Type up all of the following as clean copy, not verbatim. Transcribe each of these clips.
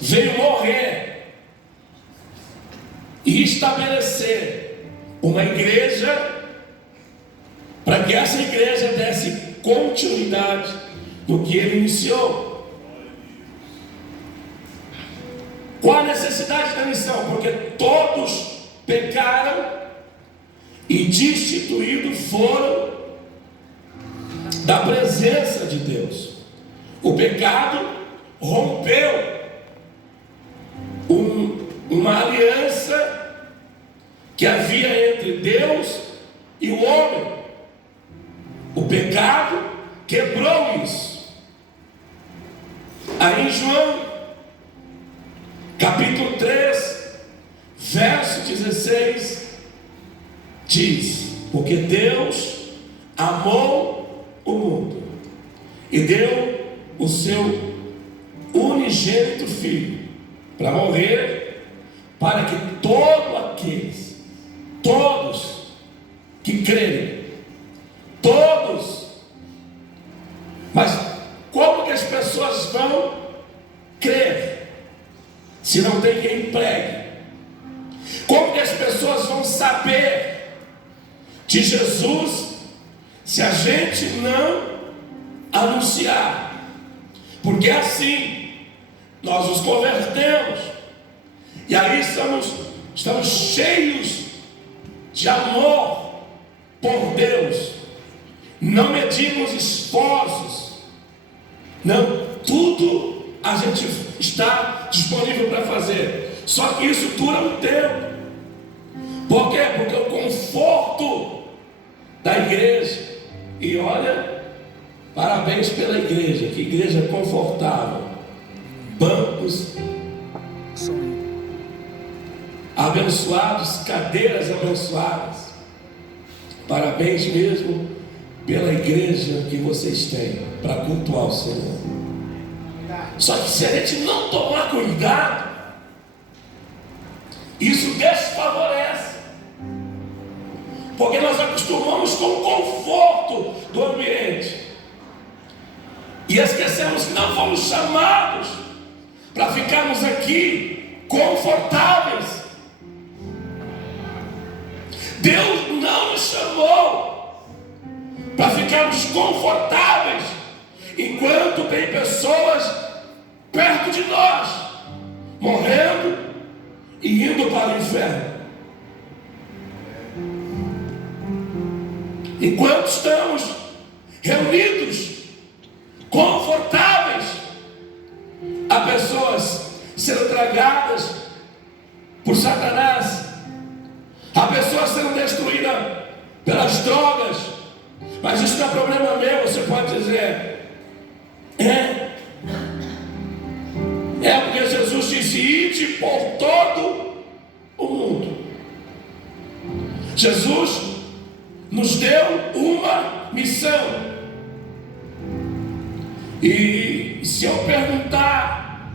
veio morrer e estabelecer uma igreja, para que essa igreja desse continuidade no que ele iniciou. Qual a necessidade da missão? Porque todos pecaram e destituídos foram da presença de Deus. O pecado rompeu uma aliança que havia entre Deus e o homem. O pecado quebrou isso. Aí em João, capítulo 3, verso 16, diz: porque Deus amou o mundo e deu o seu unigênito Filho para morrer, para que todos que crerem, mas como que as pessoas vão crer se não tem quem pregue? Como que as pessoas vão saber de Jesus se a gente não anunciar? Porque assim nós nos convertemos e aí estamos cheios de amor por Deus. Não medimos esforços, não, tudo a gente está disponível para fazer. Só que isso dura um tempo. Por quê? Porque o conforto da igreja, e olha, parabéns pela igreja, que igreja confortável, bancos abençoados, cadeiras abençoadas. Parabéns mesmo pela igreja que vocês têm para cultuar o Senhor. Só que se a gente não tomar cuidado, isso desfavorece, porque nós acostumamos com o conforto do ambiente e esquecemos que não fomos chamados para ficarmos aqui confortáveis. Deus não nos chamou para ficarmos confortáveis enquanto tem pessoas perto de nós morrendo e indo para o inferno. Enquanto estamos reunidos confortáveis, há pessoas sendo tragadas por Satanás, há pessoas sendo destruídas pelas drogas. Mas isso não é problema meu. Você pode dizer: é porque Jesus disse: ide por todo o mundo. Jesus nos deu uma missão. E se eu perguntar,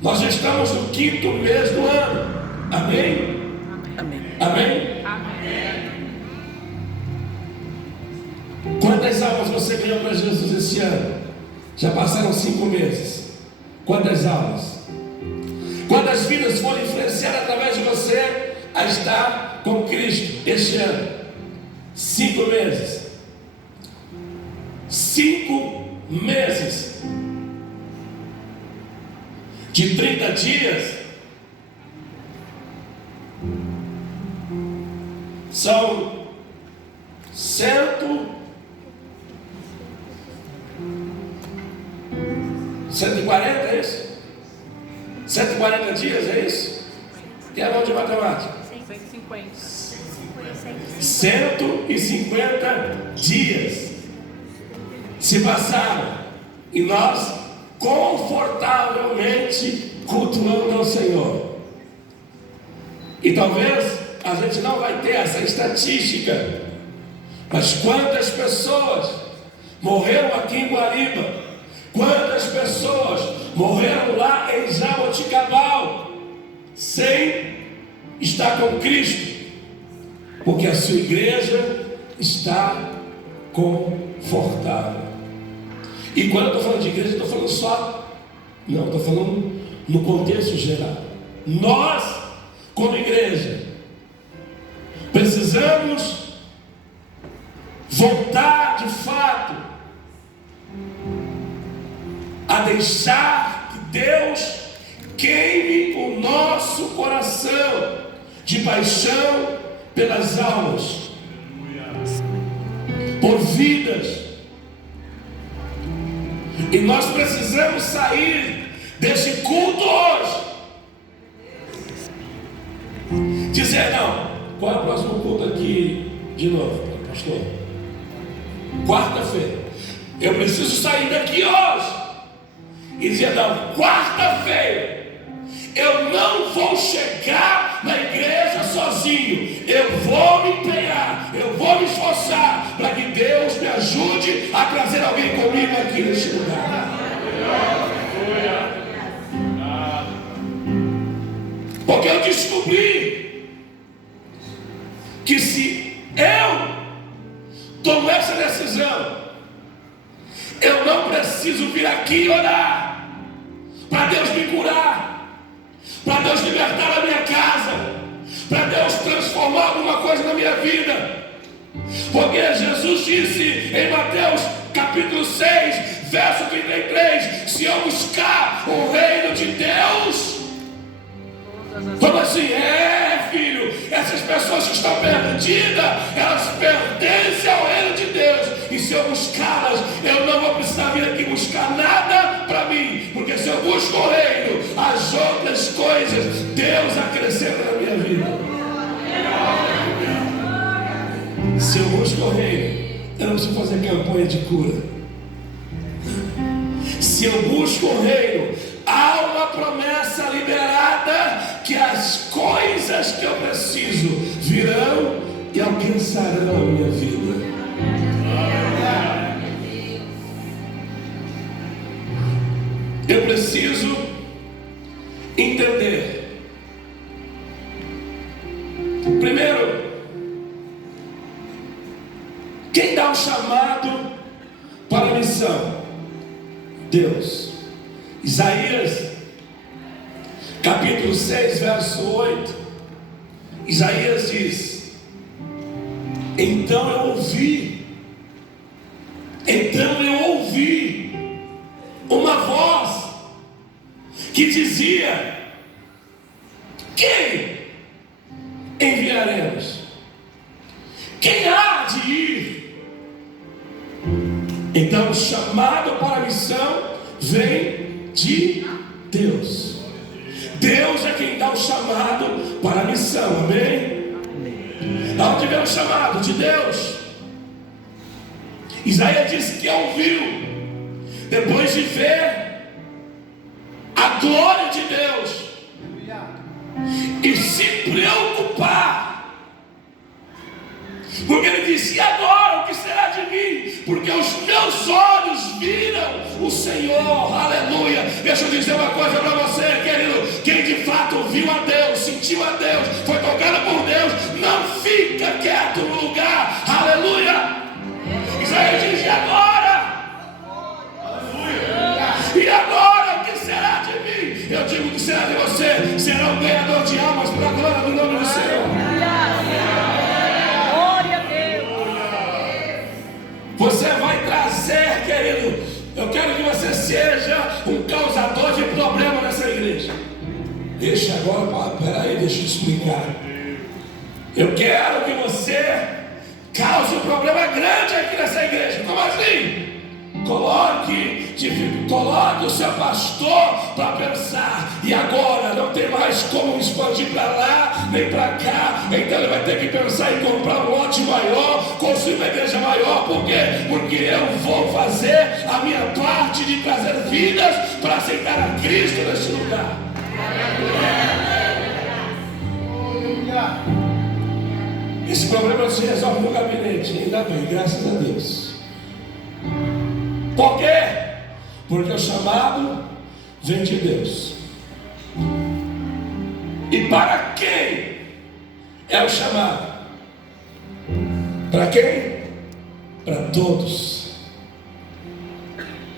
nós já estamos no 5º mês do ano. Amém? Amém. Amém? Amém. Quantas almas você ganhou para Jesus esse ano? Já passaram 5 meses. Quantas almas? Quantas vidas foram influenciadas através de você a estar com Cristo este ano? 5 meses. 5 meses. De 30 dias. São 140, é isso? 140 dias, é isso? Tem a mão de matemática? 150 dias se passaram e nós confortavelmente cultuando ao Senhor. E talvez a gente não vai ter essa estatística, mas quantas pessoas morreram aqui em Guariba? Quantas pessoas morreram lá em Jaboticabal sem estar com Cristo? Porque a sua igreja está confortável. E quando eu estou falando de igreja, eu estou falando só, não, estou falando no contexto geral. Nós, como igreja, precisamos voltar de fato a deixar que Deus queime o nosso coração de paixão pelas almas, por vidas. E nós precisamos sair desse culto hoje, dizer: não, qual é o próximo culto aqui de novo, pastor? Quarta-feira. Eu preciso sair daqui hoje e dizer: não, quarta-feira eu não vou chegar na igreja sozinho. Eu vou me empenhar, eu vou me esforçar para que Deus me ajude a trazer alguém comigo aqui neste lugar. Porque eu descobri que se eu tomo essa decisão, eu não preciso vir aqui orar para Deus me curar, para Deus libertar a minha casa, para Deus transformar alguma coisa na minha vida. Porque Jesus disse em Mateus capítulo 6, verso 33, se eu buscar o reino de Deus. Como assim? Filho, essas pessoas que estão perdidas, elas pertencem ao reino de Deus. E se eu buscá-las, eu não vou precisar vir aqui buscar nada para mim. Porque se eu busco o reino, as outras coisas, Deus acrescenta na minha vida. Se eu busco o reino, eu não preciso fazer campanha de cura. Se eu busco o reino, há uma promessa liberada que as coisas que eu preciso virão e alcançarão a minha vida. Eu preciso entender. Primeiro, quem dá o chamado para a missão? Deus. Isaías capítulo 6, verso 8. Isaías diz: então eu ouvi uma voz que dizia: quem enviaremos? Quem há de ir? Então o chamado para a missão vem de Deus. Deus é quem dá o chamado para a missão, amém? Da onde vem o chamado? De Deus. Isaías disse que ouviu, depois de ver a glória de Deus e se preocupar, porque ele disse: e agora o que será de mim? Porque os meus olhos viram o Senhor, aleluia. Deixa eu dizer uma coisa para você, querido: quem de fato viu a Deus, sentiu a Deus, foi tocado por Deus, não fica quieto no lugar, aleluia. Isaías diz: e agora? Aleluia. E agora o que será de mim? Eu digo: o que será de você? Será um ganhador de almas para a glória do nome do Senhor. Você vai trazer, querido, eu quero que você seja um causador de problema nessa igreja. Deixa agora, peraí, deixa eu te explicar. Eu quero que você cause um problema grande aqui nessa igreja. Como assim? Coloque o seu pastor para pensar: e agora? Não tem mais como expandir para lá nem para cá. Então ele vai ter que pensar em comprar um lote maior, construir uma igreja maior. Por quê? Porque eu vou fazer a minha parte de trazer vidas para aceitar a Cristo neste lugar. Esse problema não se resolve no gabinete, ainda bem, graças a Deus. Por quê? Porque o chamado vem de Deus. E para quem é o chamado? Para quem? Para todos.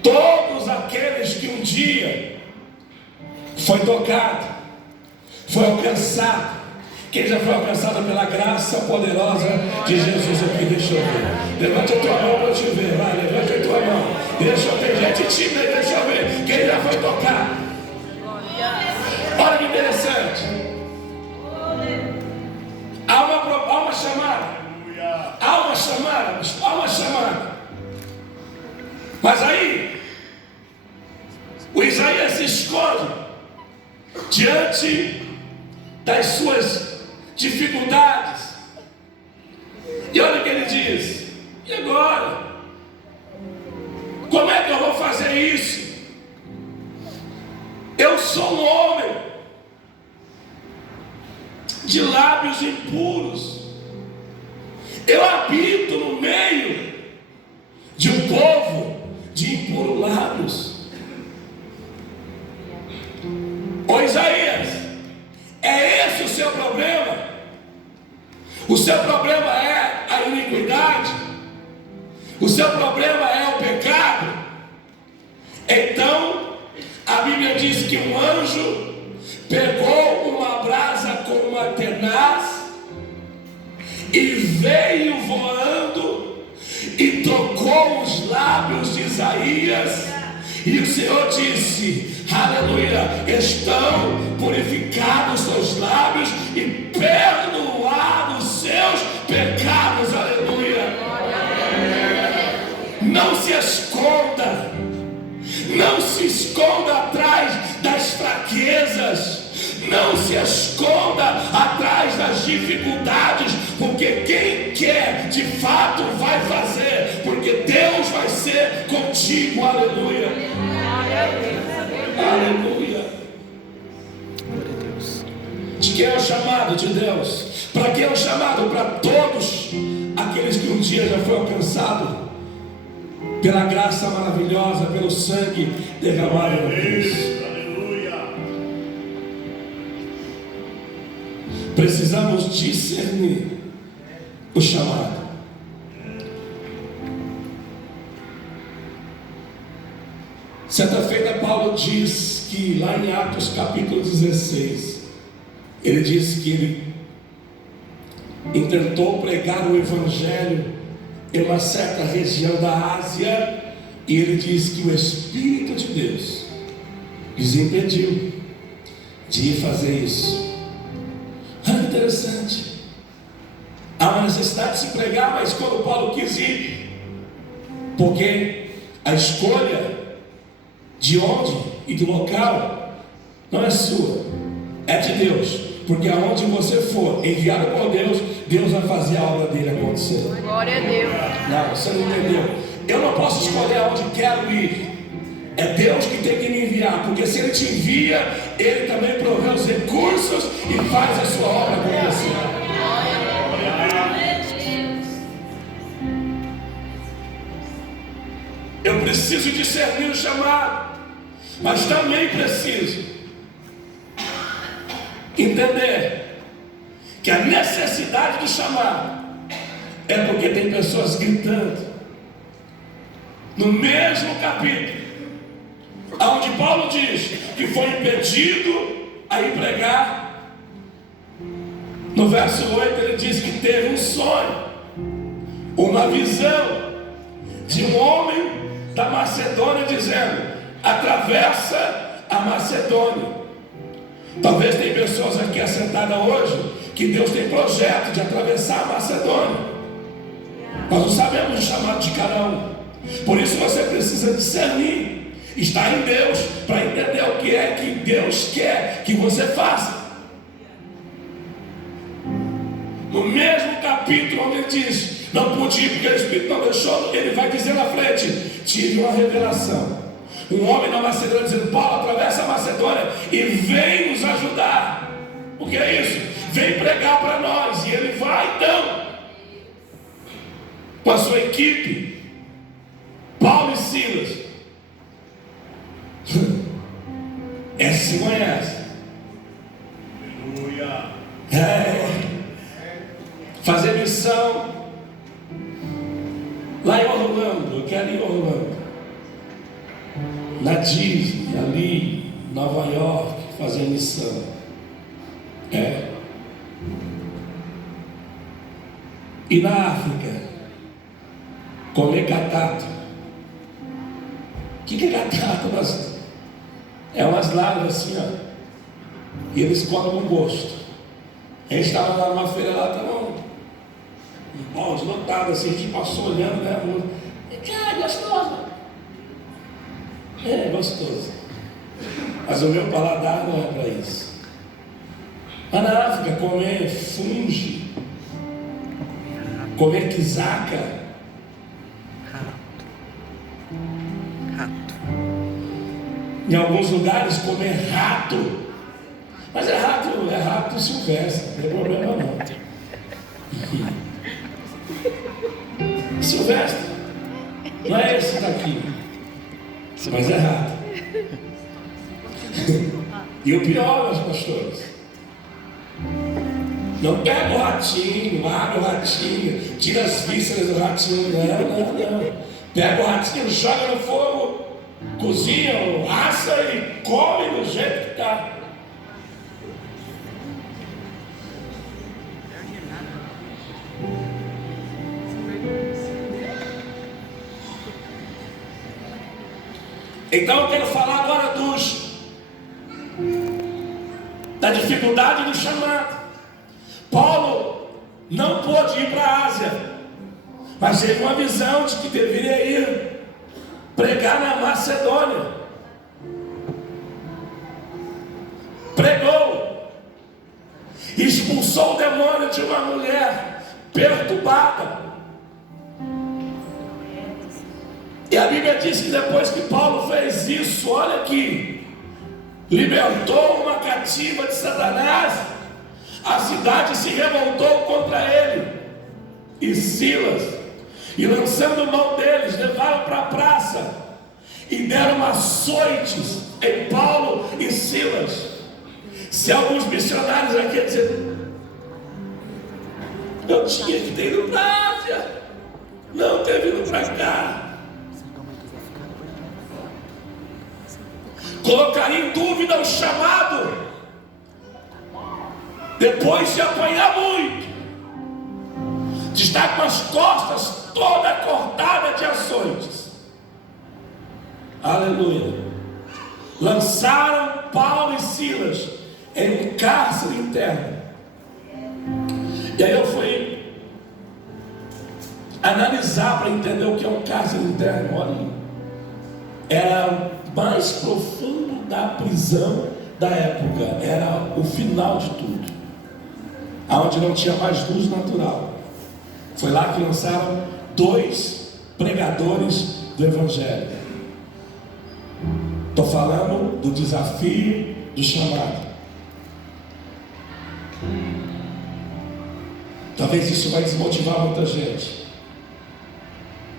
Todos aqueles que um dia foi tocado, foi alcançado. Quem já foi alcançado pela graça poderosa de Jesus aqui, deixa eu ver. Levante a tua mão para eu te ver, vai, levante a tua mão. Deixa eu ter gente tímida aí, deixa eu ver. Quem já foi tocado? Olha que interessante. Há uma chamada. Há uma chamada. Mas aí, o Isaías se esconde diante das suas dificuldades. E olha o que ele diz: e agora? Como é que eu vou fazer isso? Eu sou um homem de lábios impuros. Eu habito no meio de um povo de impuros lábios. Ô Isaías, é esse o seu problema? O seu problema é a iniquidade? O seu problema é o pecado? Então, a Bíblia diz que um anjo pegou uma brasa com uma tenaz e veio voando e tocou os lábios de Isaías, e o Senhor disse: aleluia, estão purificados seus lábios e perdoados seus pecados, aleluia. Não se esconda, não se esconda atrás das fraquezas, não se esconda atrás das dificuldades, porque quem quer de fato vai fazer, porque Deus vai ser contigo, aleluia. Aleluia. De quem é o chamado de Deus? Para quem é o chamado? Para todos aqueles que um dia já foi alcançado pela graça maravilhosa, pelo sangue derramado na cruz. Precisamos discernir o chamado. Certa feita, Paulo diz que lá em Atos capítulo 16, ele diz que ele intentou pregar o evangelho em uma certa região da Ásia, e ele diz que o Espírito de Deus lhes impediu de ir fazer isso. Olha que interessante. Há uma necessidade de se pregar, mas quando Paulo quis ir, porque a escolha de onde e do local não é sua, é de Deus, porque aonde você for enviado por Deus, Deus vai fazer a obra dele acontecer. Glória a Deus. Não, você não entendeu. Eu não posso escolher aonde quero ir. É Deus que tem que me enviar, porque se Ele te envia, Ele também provê os recursos e faz a sua obra acontecer. Eu preciso discernir o chamado, mas também preciso entender que a necessidade do chamado é porque tem pessoas gritando. No mesmo capítulo, onde Paulo diz que foi impedido a ir pregar, no verso 8 ele diz que teve um sonho, uma visão de um homem da Macedônia dizendo: atravessa a Macedônia. Talvez tem pessoas aqui assentadas hoje que Deus tem projeto de atravessar a Macedônia. Nós não sabemos o chamado de cada um. Por isso você precisa discernir, estar em Deus, para entender o que é que Deus quer que você faça. No mesmo capítulo onde ele diz: não pude ir porque o Espírito não deixou, ele vai dizer na frente: tive uma revelação. Um homem na Macedônia dizendo: Paulo, atravessa a Macedônia e vem nos ajudar. O que é isso? Vem pregar para nós. E ele vai então, com a sua equipe, Paulo e Silas. Essa se conhece. Fazer missão lá em Orlando. Eu quero ir em Orlando, na Disney, ali, Nova York, fazer missão. E na África, comer catato. O que é catato? É umas larvas assim, ó. E eles comem com gosto. A gente estava lá numa feira lá, estava um balde lotado assim, a gente passou olhando, né? É gostoso. É gostoso. Mas o meu paladar não é para isso. Mas na África, comer fungi, comer quizaca, em alguns lugares comer rato. Mas é rato silvestre, não tem problema não. Silvestre, não é esse daqui, mas é rato. E o pior, meus pastores, não pega o ratinho, abre o ratinho, tira as vísceras do ratinho, não. Pega o ratinho, joga no fogo, cozinha, assa e come do jeito que está. Então eu quero falar agora da dificuldade do chamado. Paulo não pôde ir para a Ásia, mas teve uma visão de que deveria ir pregar na Macedônia. Pregou, expulsou o demônio de uma mulher perturbada. E a Bíblia diz que depois que Paulo fez isso, olha aqui, libertou uma cativa de Satanás, a cidade se revoltou contra ele e Silas, e lançando mão deles, levaram para a praça e deram açoites em Paulo e Silas. Se alguns missionários aqui dizem, eu tinha que ter ido para a Ásia, não ter vindo para cá, colocaria em dúvida o chamado depois de apanhar muito, de estar com as costas toda cortada de açoites. Aleluia. Lançaram Paulo e Silas em um cárcere interno. E aí eu fui analisar para entender o que é um cárcere interno. Olha, era mais profundo da prisão da época, era o final de tudo, aonde não tinha mais luz natural. Foi lá que lançaram 2 pregadores do Evangelho. Estou falando do desafio do chamado. Talvez isso vai desmotivar muita gente,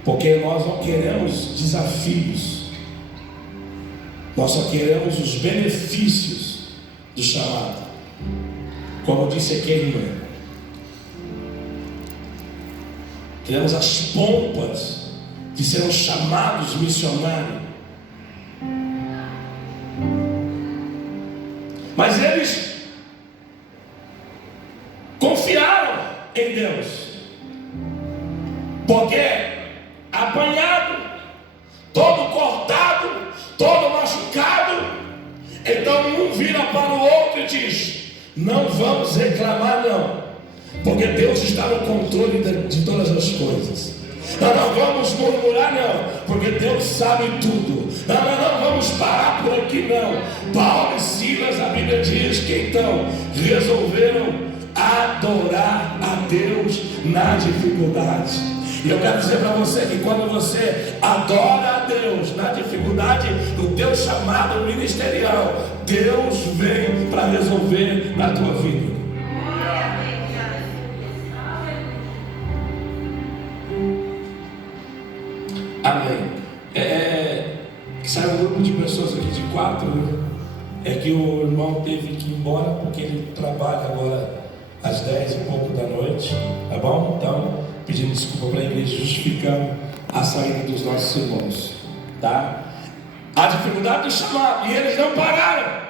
porque nós não queremos desafios, nós só queremos os benefícios do chamado. Como disse aqui a irmã, queremos as pompas de sermos chamados missionários. Mas eles confiaram em Deus, porque apanhado, todo cortado, todo machucado, então um vira para o outro e diz, não vamos reclamar não, porque Deus está no controle de todas as coisas. Nós não vamos murmurar não, porque Deus sabe tudo. Nós não vamos parar por aqui não. Paulo e Silas, a Bíblia diz que então resolveram adorar a Deus na dificuldade. E eu quero dizer para você que quando você adora a Deus na dificuldade do teu chamado ministerial, Deus vem para resolver na tua vida. Amém. Saiu um grupo de pessoas aqui de 4, né? É que o irmão teve que ir embora porque ele trabalha agora às 10 e pouco da noite, tá bom? Então, pedindo desculpa para a igreja, justificando a saída dos nossos irmãos, tá? A dificuldade do chamado, e eles não pararam.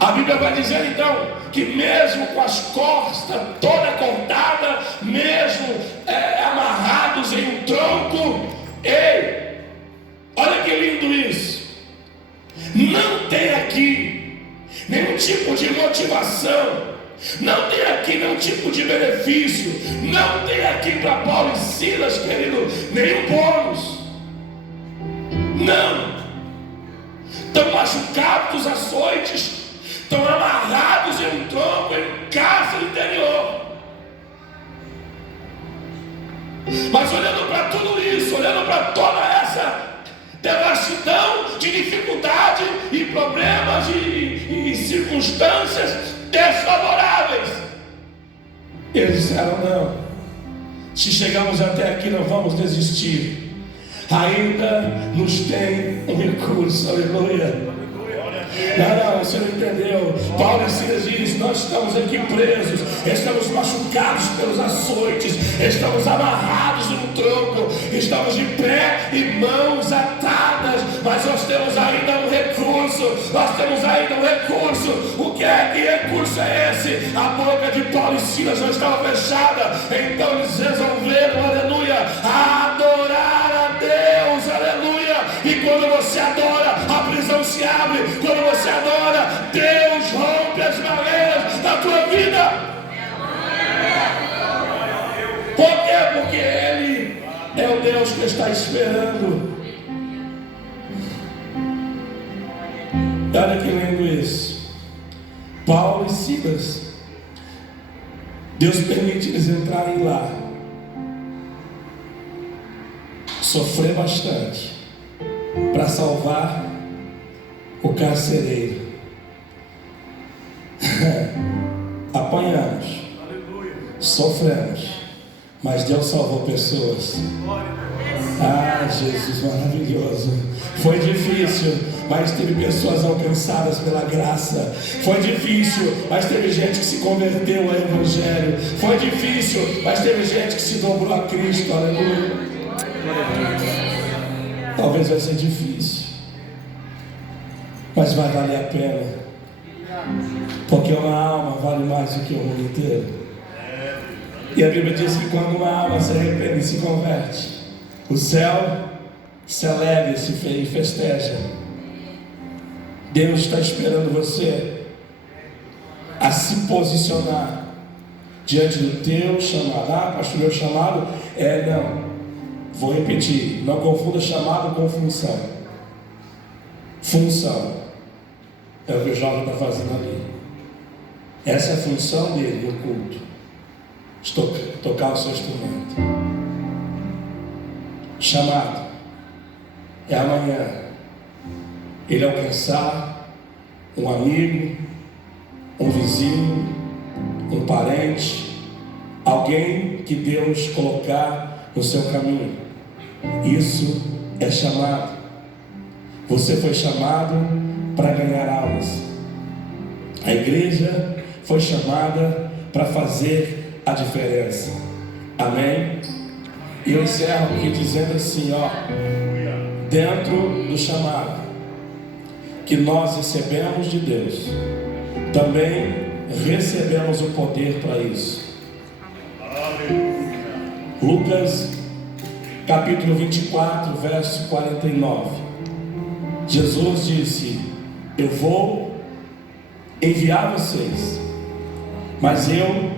A Bíblia vai dizer então que mesmo com as costas toda cortada, mesmo amarrados em um tronco, ei, olha que lindo isso. Não tem aqui nenhum tipo de motivação, não tem aqui nenhum tipo de benefício, não tem aqui para Paulo e Silas, querido, nenhum bônus. Não. Estão machucados, açoites, estão amarrados em um tronco, em um cárcere interior. Mas olhando para tudo isso, olhando para toda essa devastidão de dificuldade e problemas e circunstâncias desfavoráveis, eles disseram: não, se chegamos até aqui não vamos desistir, ainda nos tem um recurso. Aleluia. Não, você não entendeu. Paulo e Silas diz: nós estamos aqui presos, estamos machucados pelos açoites, estamos amarrados no tronco, estamos de pé e mãos atadas, mas nós temos ainda um recurso, nós temos ainda um recurso. O que recurso é esse? A boca de Paulo e Silas não estava fechada, então eles resolveram, aleluia, adorar a Deus, aleluia. E quando você adora, a prisão se abre. Quando você adora, Deus rompe as barreiras da tua vida. Por quê? Porque Ele é o Deus que está esperando. Olha que lindo isso. Paulo e Silas, Deus permite eles entrarem lá, sofrer bastante para salvar o carcereiro. Apanhamos, sofremos, mas Deus salvou pessoas. Ah, Jesus maravilhoso. Foi difícil, mas teve pessoas alcançadas pela graça. Foi difícil, mas teve gente que se converteu ao Evangelho. Foi difícil, mas teve gente que se dobrou a Cristo. Aleluia. Talvez vai ser difícil, mas vai valer a pena, porque uma alma vale mais do que o mundo inteiro. E a Bíblia diz que quando uma alma se arrepende e se converte, o céu celebra e festeja. Deus está esperando você a se posicionar diante do teu chamado. Ah, pastor, meu chamado não. Vou repetir, não confunda chamado com função. Função é o que o jovem está fazendo ali. Essa é a função dele no culto: tocar o seu instrumento. Chamado é amanhã ele alcançar um amigo, um vizinho, um parente, alguém que Deus colocar no seu caminho. Isso é chamado. Você foi chamado para ganhar almas. A igreja foi chamada para fazer a diferença. Amém? E eu encerro aqui dizendo assim, dentro do chamado que nós recebemos de Deus, também recebemos o poder para isso. Lucas capítulo 24, verso 49. Jesus disse: eu vou enviar vocês, mas eu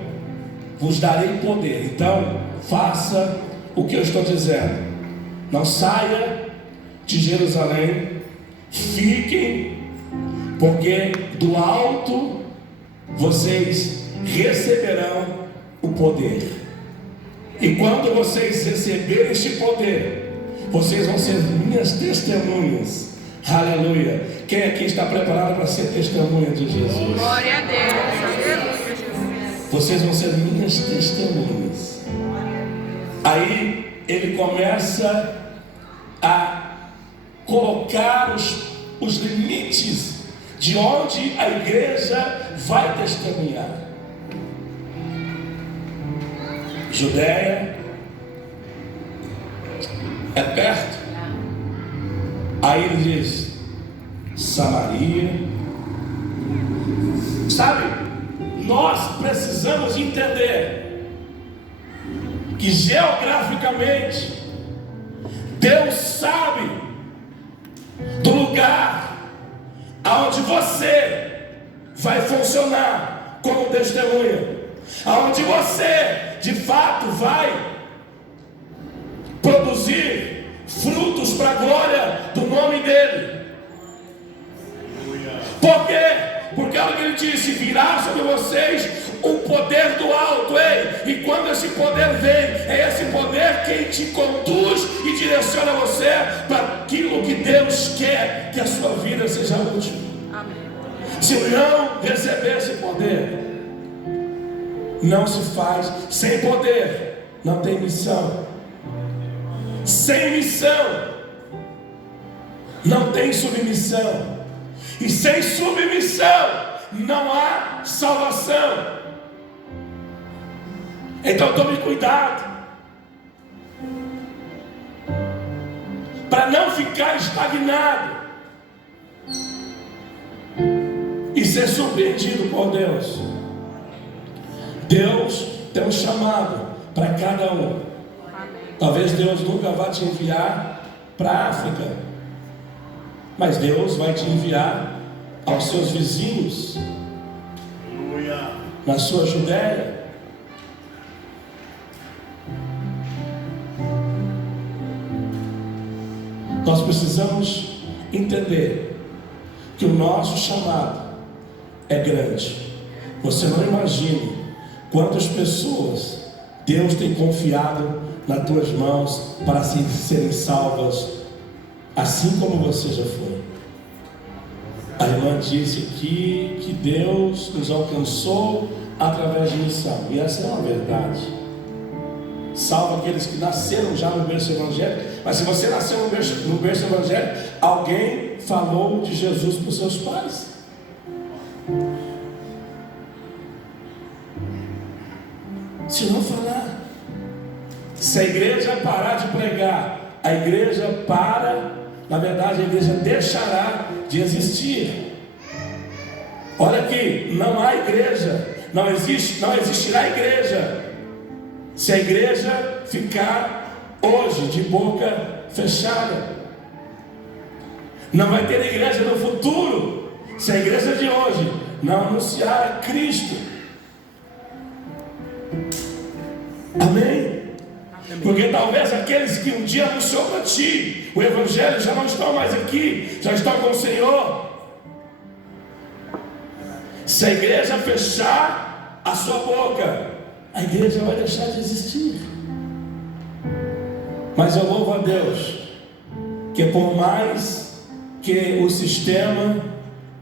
vos darei poder. Então faça o que eu estou dizendo. Não saia de Jerusalém, fiquem, porque do alto vocês receberão o poder. E quando vocês receberem este poder, vocês vão ser minhas testemunhas. Aleluia. Quem aqui está preparado para ser testemunha de Jesus? Glória a Deus. Vocês vão ser minhas testemunhas. Aí ele começa a colocar os limites de onde a igreja vai testemunhar. Judéia é perto. Aí ele diz: Samaria Sabe, nós precisamos entender que geograficamente Deus sabe do lugar aonde você vai funcionar como testemunha, aonde você de fato vai produzir frutos para a glória do nome dele. Por quê? Porque olha o que ele disse: virá sobre vocês o poder do alto. Ei, e quando esse poder vem, é esse poder quem te conduz e direciona você para aquilo que Deus quer que a sua vida seja útil. Amém. Se não receber esse poder, não se faz. Sem poder não tem missão. Sem missão não tem submissão. E sem submissão não há salvação. Então tome cuidado para não ficar estagnado e ser surpreendido por Deus. Deus tem um chamado para cada um. Talvez Deus nunca vá te enviar para a África, mas Deus vai te enviar aos seus vizinhos, na sua Judéia. Nós precisamos entender que o nosso chamado é grande. Você não imagine quantas pessoas Deus tem confiado nas tuas mãos para serem salvas, assim como você já foi. A irmã disse aqui que Deus nos alcançou através de missão, e essa é uma verdade. Salva aqueles que nasceram já no berço evangélico. Mas se você nasceu no berço evangélico, alguém falou de Jesus para os seus pais. Se não falar, se a igreja parar de pregar, a igreja na verdade a igreja deixará de existir. Olha aqui, não há igreja, não existirá igreja se a igreja ficar hoje de boca fechada. Não vai ter igreja no futuro se a igreja de hoje não anunciar a Cristo. Amém? Porque talvez aqueles que um dia anunciou para ti o Evangelho já não estão mais aqui, já estão com o Senhor. Se a igreja fechar a sua boca, a igreja vai deixar de existir. Mas eu louvo a Deus que por mais que o sistema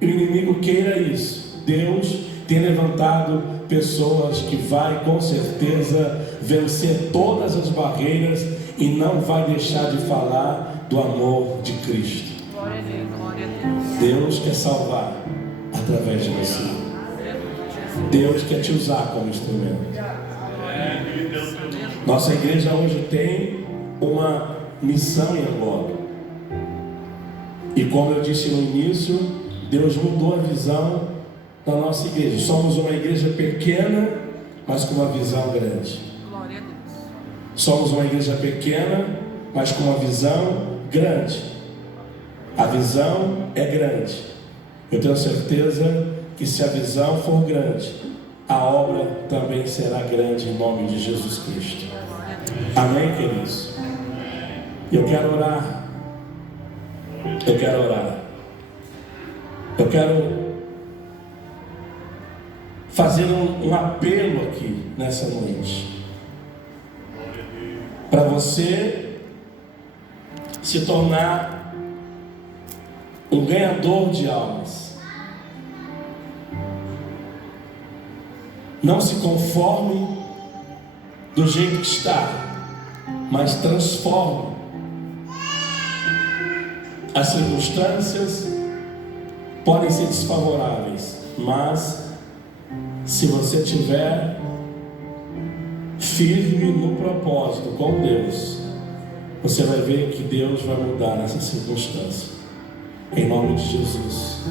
e o inimigo queira isso, Deus tem levantado pessoas que vai com certeza vencer todas as barreiras e não vai deixar de falar do amor de Cristo. Glória a Deus, glória a Deus. Deus quer salvar através de você. Deus quer te usar como instrumento. Nossa igreja hoje tem uma missão em Angola. E como eu disse no início, Deus mudou a visão da nossa igreja. Somos uma igreja pequena, mas com uma visão grande. Glória a Deus. Somos uma igreja pequena, mas com uma visão grande. A visão é grande. Eu tenho certeza que se a visão for grande, a obra também será grande em nome de Jesus Cristo. Amém, queridos? Eu quero orar. Eu quero orar. Eu quero fazer um apelo aqui nessa noite, para você se tornar um ganhador de almas. Não se conforme do jeito que está, mas transforme. As circunstâncias podem ser desfavoráveis, mas se você estiver firme no propósito com Deus, você vai ver que Deus vai mudar essa circunstância. Em nome de Jesus.